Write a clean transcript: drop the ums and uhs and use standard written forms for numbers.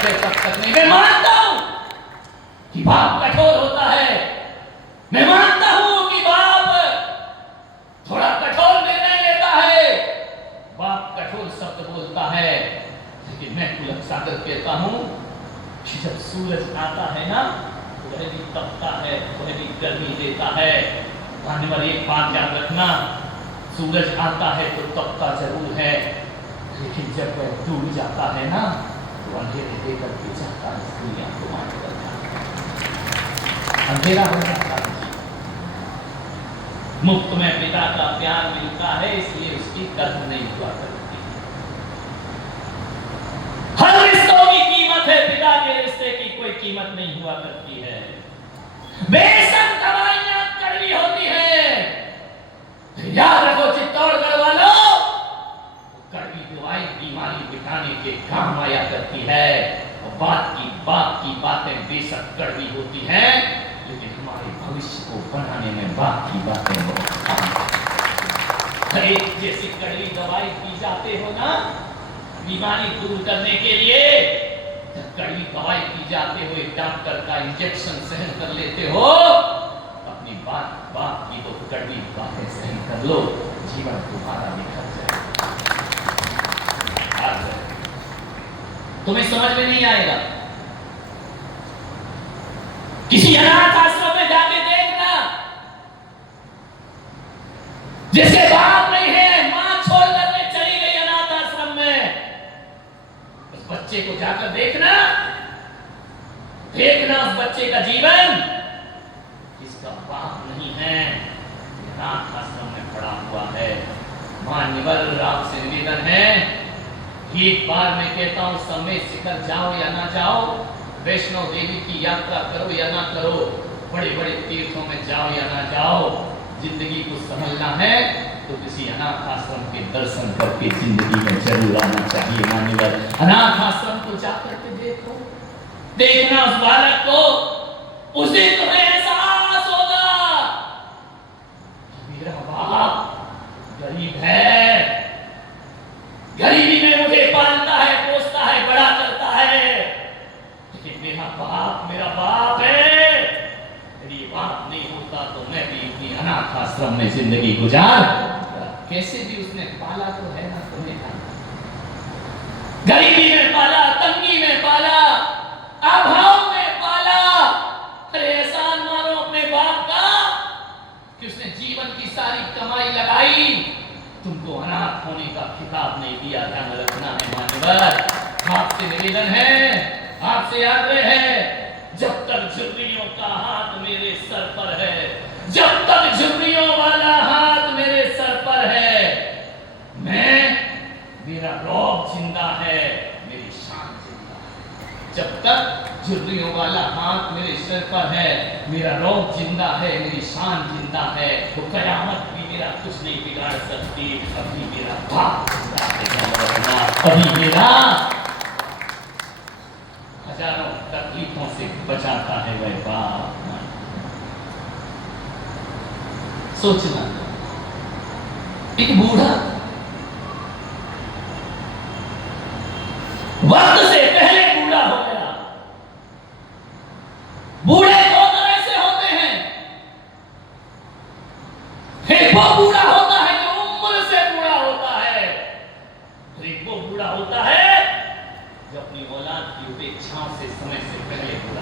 रखे तब तक नहीं। मैं मानता हूं कि बाप कठोर होता है, मैं मानता हूं कि बाप थोड़ा कठोर निर्णय लेता है, बाप कठोर शब्द बोलता है, लेकिन मैं पुलक सागर कहता हूं कि जब सूरज आता है ना, वह भी तपता है, वह भी गर्मी देता है। नंबर एक बात याद रखना, सूरज आता है तो तपता जरूर है, लेकिन जब वह डूब जाता है ना तो अंधेरे देकर के जाता है, दुनिया को मार कर जाता है, अंधेरा हो जाता है। मुफ्त में पिता का प्यार मिलता है, इसलिए उसकी कदर नहीं हुआ करती। हर रिश्तों की कीमत है, पिता के रिश्ते की कोई कीमत नहीं हुआ करती है। बेशक दवाइयां कड़वी होती है, याद रखो चित्तौड़गढ़ वालों, कड़वी दवाई बीमारी मिटाने के काम आया करती है। और बात की बातें बेशक कड़वी होती हैं, लेकिन हमारे भविष्य को बनाने में बात की बातें बहुत काम। एक जैसी कड़वी दवाई पी जाते हो ना बीमारी दूर करने के लिए, जब कड़वी दवाई पी जाते हो, एक डॉक्टर का इंजेक्शन सहन कर लेते हो, अपनी बात की तो कड़वी बातें सहन कर लो, जीवन तुम्हारा निखर जाएगा। तुम्हें समझ में नहीं आएगा, किसी अनाथ आश्रम में जाके देखना, जिसके बाप नहीं है, मां छोड़ करके चली गई अनाथ आश्रम में, उस बच्चे को जाकर देखना उस बच्चे का जीवन, इसका बाप नहीं है, अनाथ आश्रम में पड़ा हुआ है। मान्यवर आपसे निवेदन है, एक बार मैं कहता हूं, समय शिखर जाओ या ना जाओ, वैष्णो देवी की यात्रा करो या ना करो, बड़े बड़े तीर्थों में जाओ या ना जाओ, जिंदगी को संभलना है तो किसी अनाथ आश्रम के दर्शन करके जिंदगी में जरूर आना चाहिए। मान्यवर, अनाथ आश्रम को जाकर के देखो, देखना उस बालक को, उस दिन तुम्हें एहसास होगा मेरा बाप गरीब है, गरीबी में मुझे पालता है, पोसता है, बड़ा करता है, लेकिन मेरा बाप है। यदि बाप नहीं होता तो मैं भी अपनी अनाथ आश्रम में जिंदगी गुजार, कैसे भी उसने पाला तो है ना तुम्हें, गरीबी में पाला, तंगी में पाला, अभाव में पाला। अरे एहसान मानो अपने बाप का कि उसने जीवन की सारी कमाई लगाई, तुमको अनाथ होने का खिताब नहीं दिया। ध्यान रखना है मान्यवर, आपसे निवेदन है, आपसे आग्रह है, जब तक झुर्रियों का हाथ मेरे सर पर है, जब तक झुर्रियों वाला हाथ मेरे सर पर है, मेरा रौब जिंदा है, मेरी शान जिंदा है। जब तक झुर्रियों वाला हाथ मेरे सर पर है, मेरा रौब जिंदा है, मेरी शान जिंदा है, तो कयामत भी मेरा कुछ नहीं बिगाड़ सकती। अभी मेरा बाप जिंदा है, अभी मेरा हजारों तकलीफों से बचाता है वह बाप। सोचना, एक बूढ़ा वक्त से पहले बूढ़ा हो गया। बूढ़े दो तरह से होते हैं, एक वो बूढ़ा होता है जो उम्र से बूढ़ा होता है, एक वो बूढ़ा होता है जो अपनी औलाद की उपेक्षाओं से समय से पहले बूढ़ा